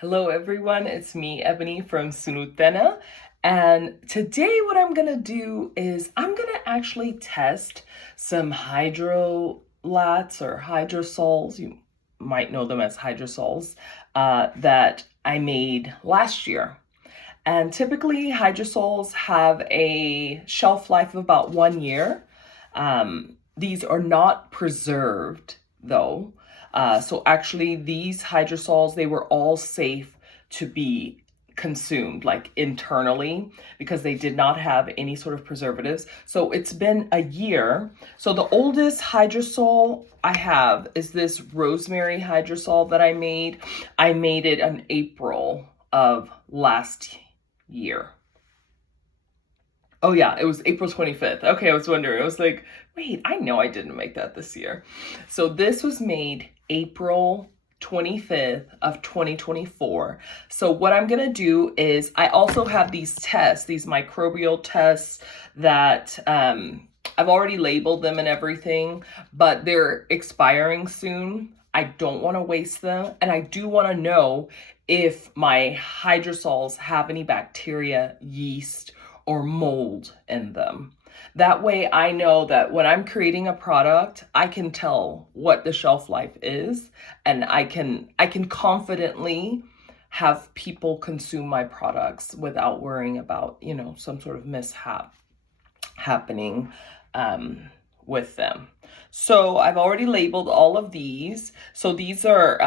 Hello everyone, it's me, Ebony from Sunutena. And today what I'm gonna do is I'm gonna actually test some hydrolats or hydrosols, you might know them as hydrosols, that I made last year. And typically hydrosols have a shelf life of about 1 year. These are not preserved though. So actually these hydrosols, they were all safe to be consumed like internally because they did not have any sort of preservatives. So it's been a year. So the oldest hydrosol I have is this rosemary hydrosol that I made. I made it in April of last year. Oh yeah, it was April 25th. Okay, I was wondering. I was like, wait, I know I didn't make that this year. So this was made April 25th of 2024. So what I'm going to do is I also have these tests, these microbial tests that I've already labeled them and everything, but they're expiring soon. I don't want to waste them, and I do want to know if my hydrosols have any bacteria, yeast, or mold in them. That way I know that when I'm creating a product, I can tell what the shelf life is, and I can confidently have people consume my products without worrying about, some sort of mishap happening with them. So I've already labeled all of these. So these are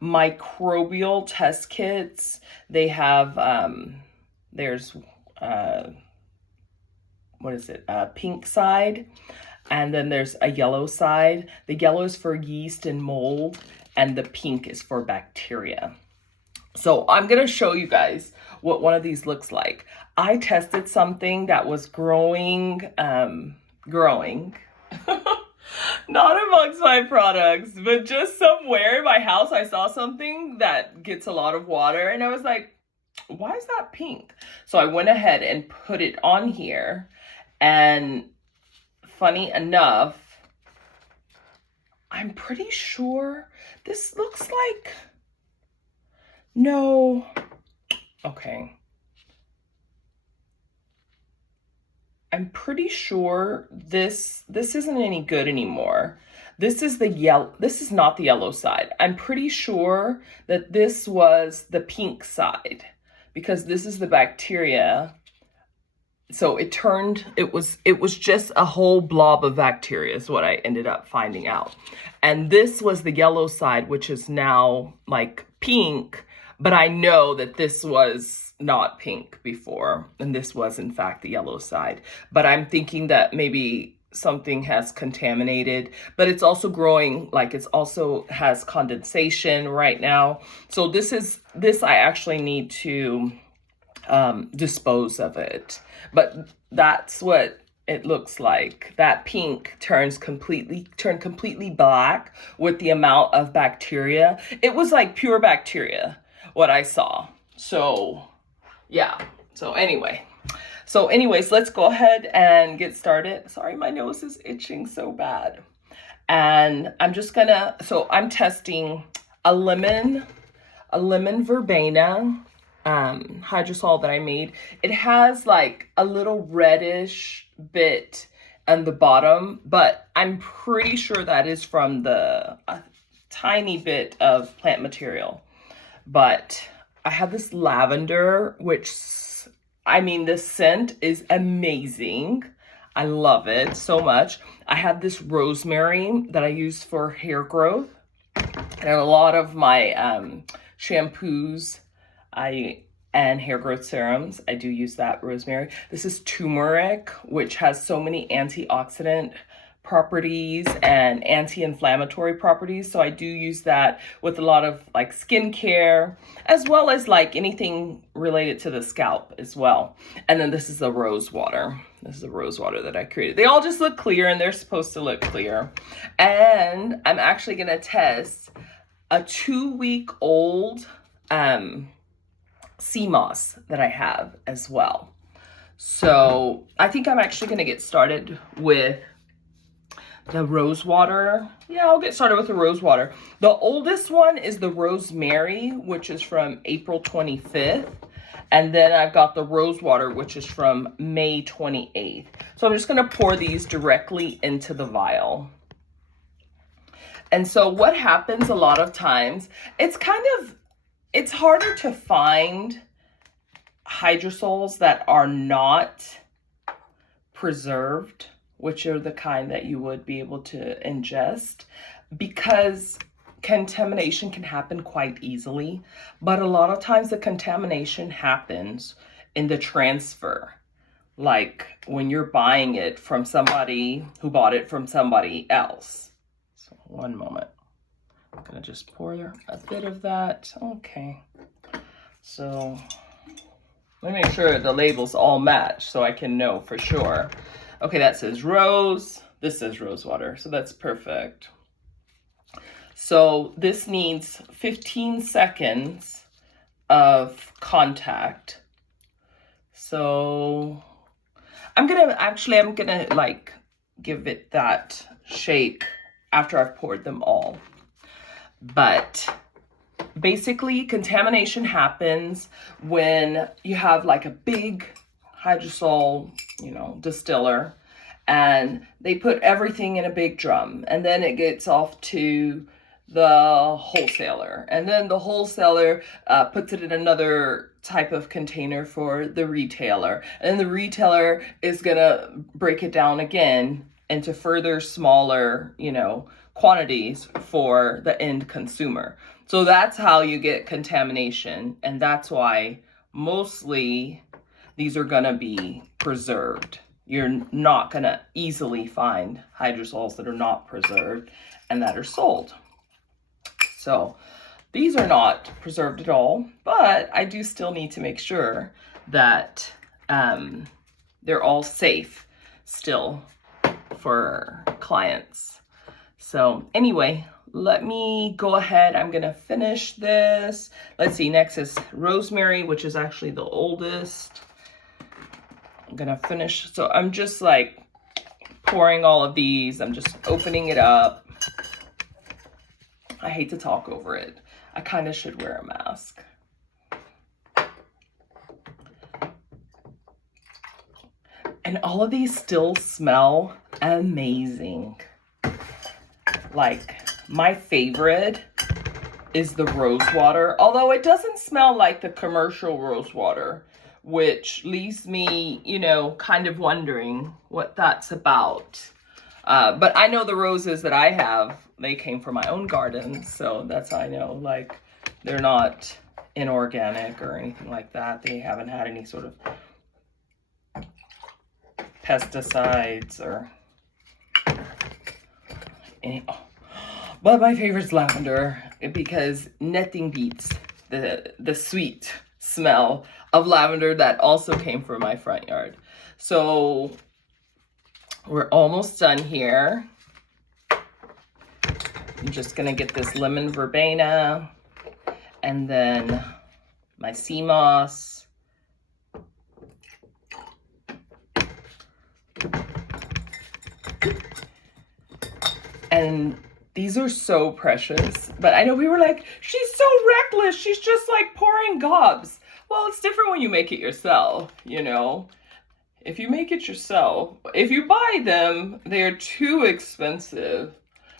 microbial test kits. They have, there's, what is it, a pink side, and then there's a yellow side. The yellow is for yeast and mold, and the pink is for bacteria. So I'm gonna show you guys what one of these looks like. I tested something that was growing, not amongst my products, but just somewhere in my house, I saw something that gets a lot of water, and I was like, why is that pink? So I went ahead and put it on here, and funny enough, I'm pretty sure this looks like, no, okay. I'm pretty sure this isn't any good anymore. This is not the yellow side. I'm pretty sure that this was the pink side because this is the bacteria. So it was just a whole blob of bacteria is what I ended up finding out. And this was the yellow side, which is now like pink, but I know that this was not pink before, and this was in fact the yellow side. But I'm thinking that maybe something has contaminated, but it's also growing, like it's also has condensation right now. So this I actually need to dispose of it. But that's what it looks like. That pink turned completely black with the amount of bacteria. It was like pure bacteria what I saw. So yeah. So anyways, let's go ahead and get started. Sorry, my nose is itching so bad. And I'm testing a lemon verbena hydrosol that I made. It has like a little reddish bit on the bottom, but I'm pretty sure that is from a tiny bit of plant material. But I have this lavender, which, I mean, the scent is amazing. I love it so much. I have this rosemary that I use for hair growth. And a lot of my shampoos and hair growth serums, I do use that rosemary. This is turmeric, which has so many antioxidant properties and anti-inflammatory properties. So I do use that with a lot of like skincare, as well as like anything related to the scalp as well. And then this is the rose water. This is the rose water that I created. They all just look clear, and they're supposed to look clear. And I'm actually gonna test a 2-week-old sea moss that I have as well. So I think I'm actually gonna get started with the rose water. Yeah, I'll get started with the rose water. The oldest one is the rosemary, which is from April 25th. And then I've got the rose water, which is from May 28th. So I'm just going to pour these directly into the vial. And so what happens a lot of times, it's harder to find hydrosols that are not preserved, which are the kind that you would be able to ingest, because contamination can happen quite easily. But a lot of times the contamination happens in the transfer, like when you're buying it from somebody who bought it from somebody else. So one moment. I'm gonna just pour a bit of that. Okay. So let me make sure the labels all match so I can know for sure. Okay, that says rose. This says rose water, so that's perfect. So this needs 15 seconds of contact. So I'm gonna like give it that shake after I've poured them all. But basically, contamination happens when you have like a big hydrosol, distiller, and they put everything in a big drum, and then it gets off to the wholesaler, and then the wholesaler puts it in another type of container for the retailer, and then the retailer is gonna break it down again into further smaller, quantities for the end consumer. So that's how you get contamination, and that's why mostly these are gonna be preserved. You're not gonna easily find hydrosols that are not preserved and that are sold. So these are not preserved at all, but I do still need to make sure that they're all safe still for clients. So anyway, let me go ahead. I'm gonna finish this. Let's see, next is rosemary, which is actually the oldest. I'm gonna finish. So I'm just like pouring all of these. I'm just opening it up. I hate to talk over it. I kind of should wear a mask. And all of these still smell amazing. Like, my favorite is the rose water, although it doesn't smell like the commercial rose water, which leaves me, kind of wondering what that's about. But I know the roses that I have, they came from my own garden, so that's how I know, like, they're not inorganic or anything like that. They haven't had any sort of pesticides or any. Oh. But my favorite is lavender, because nothing beats the sweet smell of lavender that also came from my front yard. So we're almost done here. I'm just gonna get this lemon verbena and then my sea moss. And these are so precious, but I know we were like, she's so reckless. She's just like pouring gobs. Well, it's different when you make it yourself, If you make it yourself, if you buy them, they're too expensive,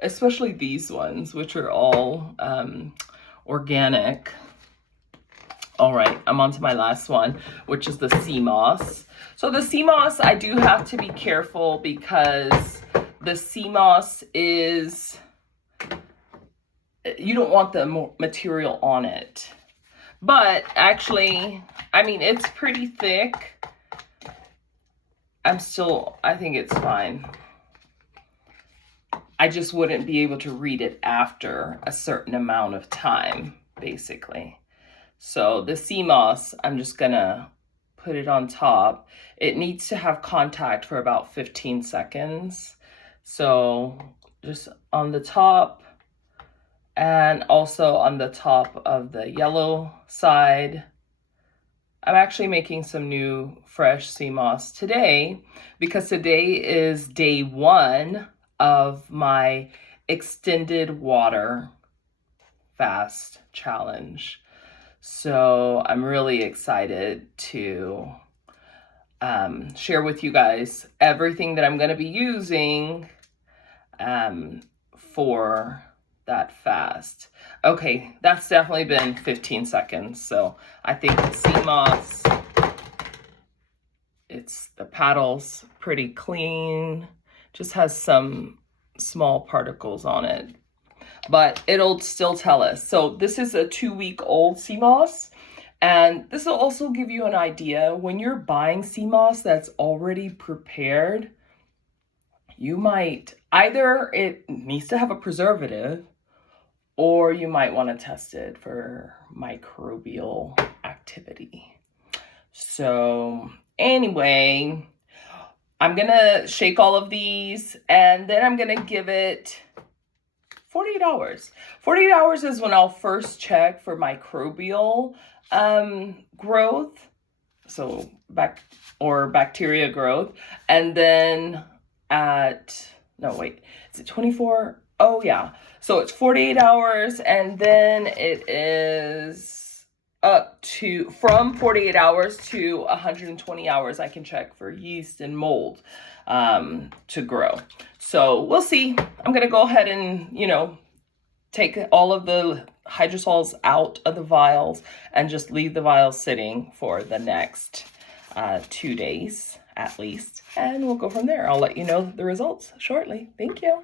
especially these ones, which are all organic. All right, I'm on to my last one, which is the sea moss. So the sea moss, I do have to be careful because the sea moss is, you don't want the material on it. But actually, it's pretty thick. I think it's fine. I just wouldn't be able to read it after a certain amount of time, basically. So the sea moss, I'm just gonna put it on top. It needs to have contact for about 15 seconds. So just on the top and also on the top of the yellow side. I'm actually making some new fresh sea moss today because today is day 1 of my extended water fast challenge. So I'm really excited to share with you guys everything that I'm going to be using for that fast. Okay, that's definitely been 15 seconds. So I think the sea moss, the paddle's pretty clean, just has some small particles on it, but it'll still tell us. So this is a 2-week-old sea moss. And this will also give you an idea when you're buying sea moss that's already prepared. You might either it needs to have a preservative, or you might want to test it for microbial activity. So anyway, I'm gonna shake all of these and then I'm gonna give it 48 hours. 48 hours is when I'll first check for microbial growth, so bacteria growth, and then is it 24? Oh yeah, so it's 48 hours, and then it is from 48 hours to 120 hours I can check for yeast and mold to grow. So we'll see. I'm gonna go ahead and take all of the hydrosols out of the vials and just leave the vials sitting for the next 2 days at least, and we'll go from there. I'll let you know the results shortly. Thank you.